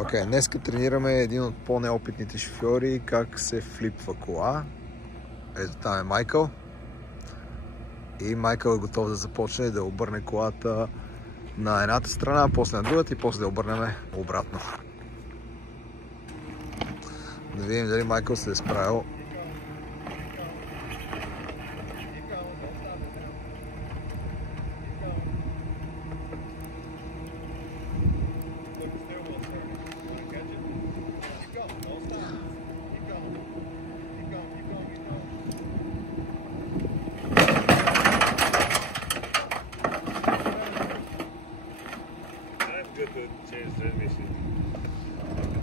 Окей, днес тренираме един от по-неопитните шофьори как се флипва кола. Ето там е Майкъл. И Майкъл е готов да започне да обърне колата на едната страна, после на другата и после да обърнем обратно. Да видим дали Майкъл се е справил. Good to change transmission.